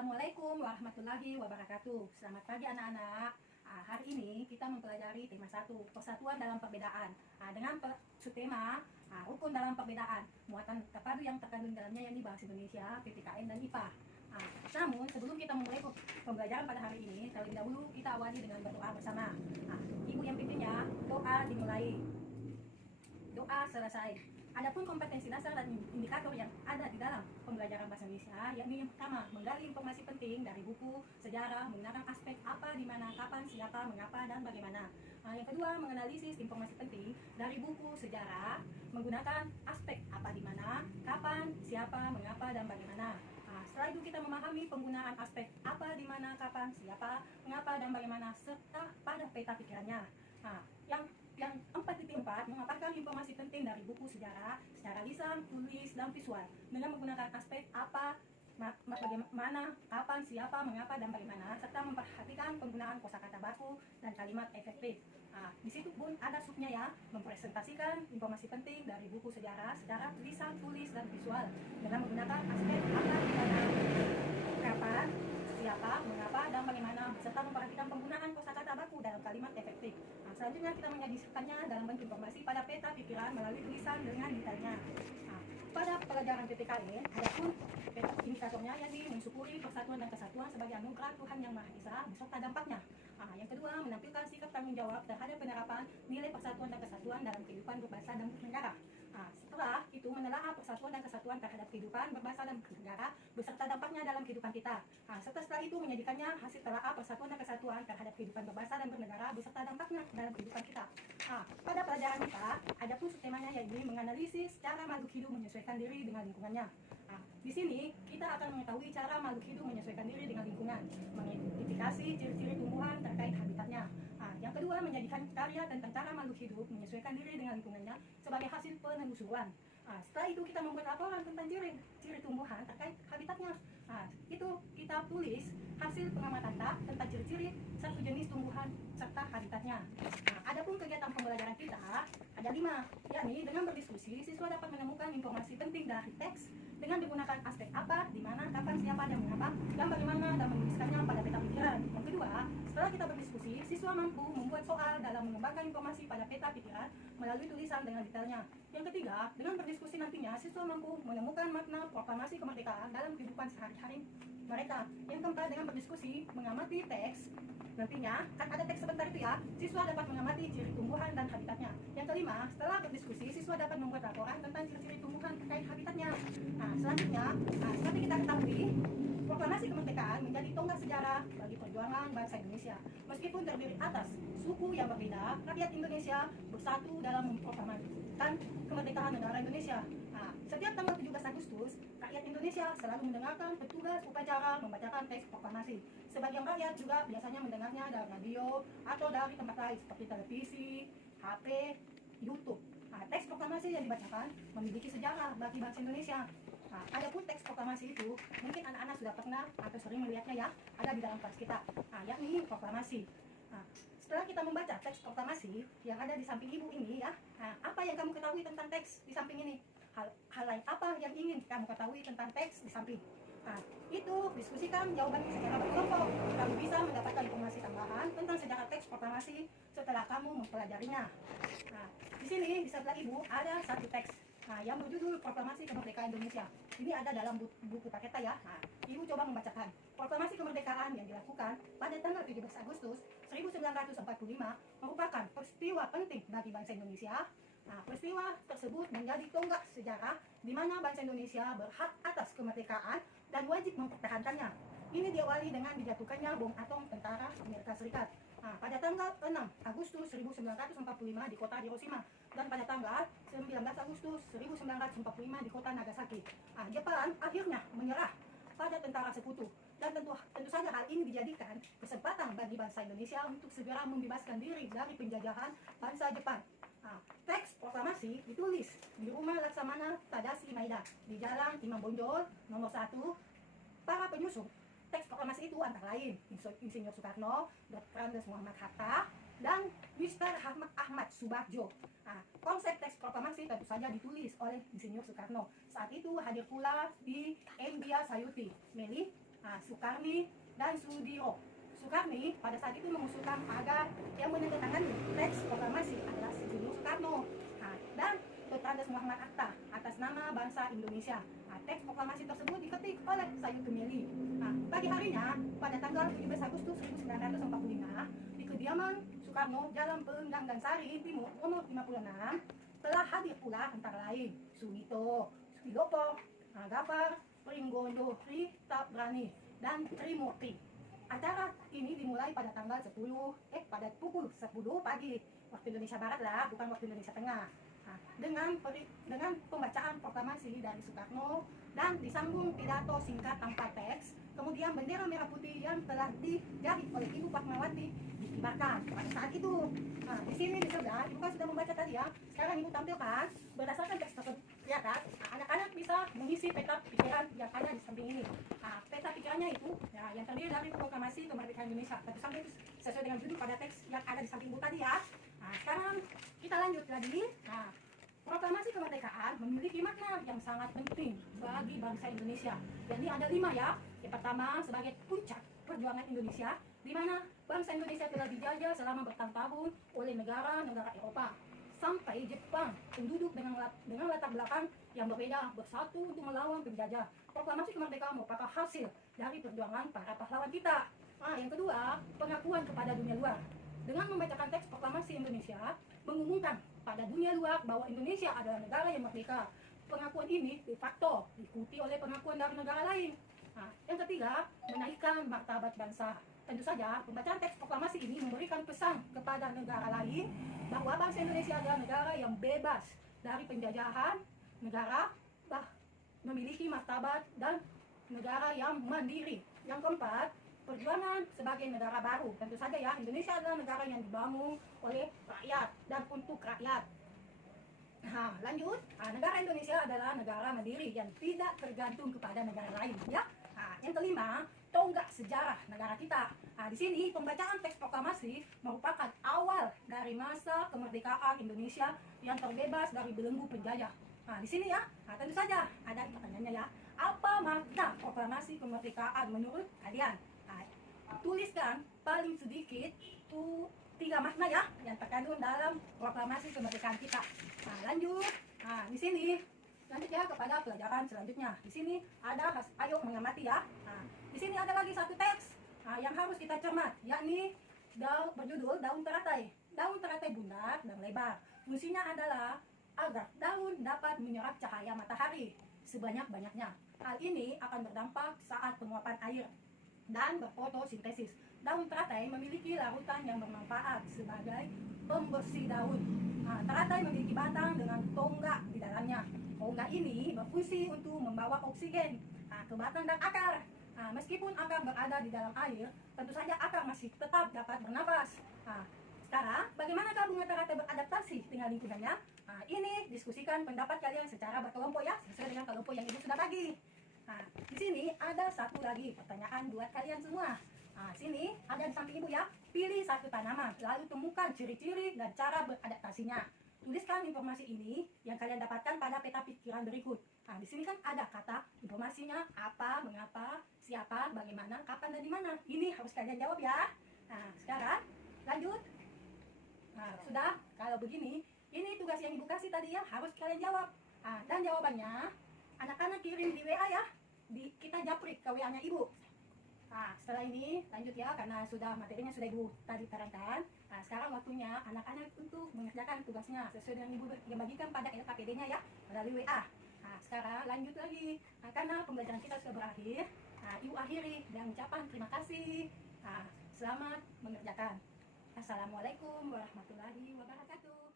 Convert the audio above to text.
Assalamualaikum warahmatullahi wabarakatuh. Selamat pagi anak-anak. Hari ini kita mempelajari tema 1, persatuan dalam perbedaan. Dengan subtema rukun dalam perbedaan, muatan terpadu yang terkandung dalamnya yakni bahasa Indonesia, PPKN dan IPA. Namun sebelum kita memulai pembelajaran pada hari ini, terlebih dahulu kita awali dengan berdoa bersama. Ibu yang pimpinnya, doa dimulai. Doa selesai. Adapun kompetensi dasar dan indikator yang ada di dalam pembelajaran bahasa Indonesia, yakni yang pertama, menggali informasi penting dari buku, sejarah, menggunakan aspek apa, di mana, kapan, siapa, mengapa, dan bagaimana. Yang kedua, menganalisis informasi penting dari buku, sejarah, menggunakan aspek apa, di mana, kapan, siapa, mengapa, dan bagaimana. Setelah itu kita memahami penggunaan aspek apa, di mana, kapan, siapa, mengapa, dan bagaimana, serta pada peta pikirannya. Yang 4.4 memaparkan informasi penting dari buku sejarah secara lisan, tulis, dan visual dengan menggunakan aspek apa, bagaimana, kapan, siapa, mengapa, dan bagaimana, serta memperhatikan penggunaan kosakata baku dan kalimat efektif. Di situ pun ada subnya ya, mempresentasikan informasi penting dari buku sejarah secara lisan, tulis, dan visual dengan menggunakan aspek apa, di mana, kapan, siapa, mengapa, dan bagaimana, serta memperhatikan penggunaan kosakata baku dalam kalimat efektif. Selanjutnya kita menyajikannya dalam bentuk informasi pada peta pikiran melalui tulisan dengan detailnya. Pada pelajaran PPKN, adapun peta indikatornya yakni mensyukuri persatuan dan kesatuan sebagai anugerah Tuhan Yang Maha Esa beserta dampaknya. Yang kedua, menampilkan sikap tanggung jawab terhadap penerapan nilai persatuan dan kesatuan dalam kehidupan berbangsa dan bernegara. Setelah itu menelaah persatuan dan kesatuan terhadap kehidupan berbangsa dan bernegara beserta dampaknya dalam kehidupan kita. Setelah itu menjadikannya hasil telaah persatuan dan kesatuan terhadap kehidupan berbangsa dan bernegara beserta dampaknya dalam kehidupan kita. Pada pelajaran kita, ada pun temanya yaitu menganalisis cara makhluk hidup menyesuaikan diri dengan lingkungannya. Di sini kita akan mengetahui cara makhluk hidup menyesuaikan diri dengan lingkungan, mengidentifikasi ciri-ciri tumbuhan terkait habitatnya. Yang kedua, menjadikan karya tentang cara makhluk hidup menyesuaikan diri dengan lingkungannya sebagai hasil penelusuran. Setelah itu kita membuat laporan tentang ciri tumbuhan terkait habitatnya. Itu kita tulis hasil pengamatan tentang ciri-ciri satu jenis tumbuhan serta habitatnya. Adapun kegiatan pembelajaran kita ada 5, yakni dengan berdiskusi siswa dapat menemukan informasi penting dari teks dengan menggunakan aspek apa, di mana, kapan, siapa, dan mengapa, dan bagaimana, dan menuliskannya pada peta pikiran. Yang kedua, setelah kita berdiskusi, siswa mampu membuat soal dalam mengembangkan informasi pada peta pikiran melalui tulisan dengan detailnya. Yang ketiga, dengan berdiskusi nantinya, siswa mampu menemukan makna proklamasi kemerdekaan dalam kehidupan sehari-hari mereka. Yang keempat, dengan berdiskusi, mengamati teks, nantinya, kan ada teks sebentar itu ya, siswa dapat mengamati ciri tumbuhan dan habitatnya. Yang kelima, setelah berdiskusi, siswa dapat membuat laporan tentang ciri-ciri tumbuhan terkait habitatnya. Selanjutnya, seperti kita ketahui, proklamasi kemerdekaan menjadi tonggak sejarah bagi perjuangan bangsa Indonesia. Meskipun terdiri atas suku yang berbeda, rakyat Indonesia bersatu dalam memproklamasikan kemerdekaan negara Indonesia. Setiap tanggal 17 Agustus, rakyat Indonesia selalu mendengarkan petugas upacara membacakan teks proklamasi. Sebagian rakyat juga biasanya mendengarnya dari radio atau dari tempat lain seperti televisi, HP, YouTube. Teks proklamasi yang dibacakan memiliki sejarah bagi bangsa Indonesia. Adapun teks proklamasi itu, mungkin anak-anak sudah pernah atau sering melihatnya ya, ada di dalam kelas kita, yakni proklamasi. Setelah kita membaca teks proklamasi yang ada di samping ibu ini ya, apa yang kamu ketahui tentang teks di samping ini? Hal lain apa yang ingin kamu ketahui tentang teks di samping? Itu diskusikan jawaban secara berkelompok. Kamu bisa mendapatkan informasi tambahan tentang sejarah teks proklamasi setelah kamu mempelajarinya. Di sini di sebelah ibu ada satu teks yang berjudul Proklamasi Kemerdekaan Indonesia. Ini ada dalam buku paketa ya. Ibu coba membacakan. Proklamasi kemerdekaan yang dilakukan pada tanggal 17 Agustus 1945 merupakan peristiwa penting bagi bangsa Indonesia. Peristiwa tersebut menjadi tonggak sejarah di mana bangsa Indonesia berhak atas kemerdekaan dan wajib mempertahankannya. Ini diawali dengan dijatuhkannya bom atom tentara Amerika Serikat pada tanggal 6 Agustus 1945 di kota Hiroshima dan pada tanggal 19 Agustus 1945 di kota Nagasaki. Jepang akhirnya menyerah pada tentara sekutu dan tentu saja hal ini dijadikan kesempatan bagi bangsa Indonesia untuk segera membebaskan diri dari penjajahan bangsa Jepang. Teks proklamasi ditulis di rumah Laksamana Tadashi Maeda di Jalan Imam Bonjol nomor 1. Para penyusun teks proklamasi itu antara lain Insinyur Soekarno, Dr. Andes Muhammad Hatta, dan Mr. Ahmad Subarjo. Konsep teks proklamasi tentu saja ditulis oleh Insinyur Soekarno. Saat itu hadir pula di Mbia Sayuti Meli, Sukarni dan Sudiro. Sukarni pada saat itu mengusulkan agar yang menandatangani teks proklamasi adalah Susilo Soekarno. Dan Dr. Muhammad Atta atas nama bangsa Indonesia. Teks proklamasi tersebut diketik oleh Sayuti Tumeli. Pagi harinya pada tanggal 17 Agustus 1945 di kediaman Soekarno, Jalan Peenggang Sari Timur nomor 56 telah hadir pula antara lain Suwito, Suwilopo, Gafar, Pringgondo, Rita Brani, dan Trimurti. Acara ini dimulai pada tanggal pada pukul 10 pagi waktu Indonesia Barat lah, bukan waktu Indonesia Tengah. Dengan pembacaan proklamasi dari Soekarno dan disambung pidato singkat tanpa teks, kemudian bendera merah putih yang telah dijahit oleh Ibu Fatmawati dikibarkan pada saat itu. Di sini di sebelah, Ibu kan sudah membaca tadi ya. Sekarang Ibu tampilkan berdasarkan teks tersebut. Lihat, anak-anak bisa mengisi peta pikiran yang ada di samping ini. Peta pikirannya itu ya, yang terdiri dari proklamasi kemerdekaan Indonesia. Tentu saja itu sesuai dengan judul pada teks yang ada di samping Ibu tadi ya. Sekarang kita lanjut lagi. Proklamasi kemerdekaan memiliki makna yang sangat penting bagi bangsa Indonesia. Jadi ada 5 ya. Yang pertama sebagai puncak perjuangan Indonesia, di mana bangsa Indonesia telah dijajah selama bertahun-tahun oleh negara-negara Eropa sampai Jepang, penduduk dengan latar belakang yang berbeda bersatu untuk melawan penjajah. Proklamasi kemerdekaan merupakan hasil dari perjuangan para pahlawan kita. Yang kedua, pengakuan kepada dunia luar. Dengan membacakan teks proklamasi Indonesia, mengumumkan pada dunia luar bahwa Indonesia adalah negara yang merdeka. Pengakuan ini de facto diikuti oleh pengakuan dari negara lain. Yang ketiga, menaikkan martabat bangsa. Tentu saja, pembacaan teks proklamasi ini memberikan pesan kepada negara lain bahwa bangsa Indonesia adalah negara yang bebas dari penjajahan, negara memiliki martabat dan negara yang mandiri. Yang keempat, perjuangan sebagai negara baru. Tentu saja ya, Indonesia adalah negara yang dibangun oleh rakyat dan untuk rakyat. Lanjut, negara Indonesia adalah negara mandiri yang tidak tergantung kepada negara lain ya. Yang kelima, tonggak sejarah negara kita. Di sini pembacaan teks proklamasi merupakan awal dari masa kemerdekaan Indonesia yang terbebas dari belenggu penjajah. Di sini ya, tentu saja ada pertanyaannya ya. Apa makna proklamasi kemerdekaan menurut kalian? Tuliskan paling sedikit 3 makna ya yang terkandung dalam proklamasi kemerdekaan kita. Lanjut. Di sini lanjut ya kepada pelajaran selanjutnya. Di sini ada ayo mengamati ya. Di sini ada lagi satu teks yang harus kita cermat, yakni berjudul daun teratai. Daun teratai bulat dan lebar. Fungsinya adalah agar daun dapat menyerap cahaya matahari sebanyak-banyaknya. Hal ini akan berdampak saat penguapan air dan berfotosintesis. Daun teratai memiliki larutan yang bermanfaat sebagai pembersih daun. Teratai memiliki batang dengan tonggak di dalamnya. Tonggak ini berfungsi untuk membawa oksigen ke batang dan akar. Meskipun akar berada di dalam air, tentu saja akar masih tetap dapat bernafas. Sekarang, bagaimanakah bunga teratai beradaptasi dengan lingkungannya? Ini diskusikan pendapat kalian secara berkelompok ya, sesuai dengan kelompok yang Ibu sudah bagi. Di sini ada satu lagi pertanyaan buat kalian semua. Sini ada di samping Ibu ya. Pilih satu tanaman, lalu temukan ciri-ciri dan cara beradaptasinya. Tuliskan informasi ini yang kalian dapatkan pada peta pikiran berikut. Di sini kan ada kata informasinya, apa, mengapa, siapa, bagaimana, kapan, dan di mana. Ini harus kalian jawab ya. Sekarang lanjut. Sudah, kalau begini, ini tugas yang Ibu kasih tadi ya, harus kalian jawab. Dan jawabannya, anak-anak kirim di WA ya. Kita japrik ke WA-nya Ibu. Setelah ini lanjut ya, karena materinya sudah Ibu tadi terangkan. Sekarang waktunya anak-anak untuk mengerjakan tugasnya sesuai dengan Ibu yang bagikan pada LKPD-nya ya, melalui WA. Sekarang lanjut lagi, karena pembelajaran kita sudah berakhir. Ibu akhiri dengan ucapan terima kasih. Selamat mengerjakan. Assalamualaikum warahmatullahi wabarakatuh.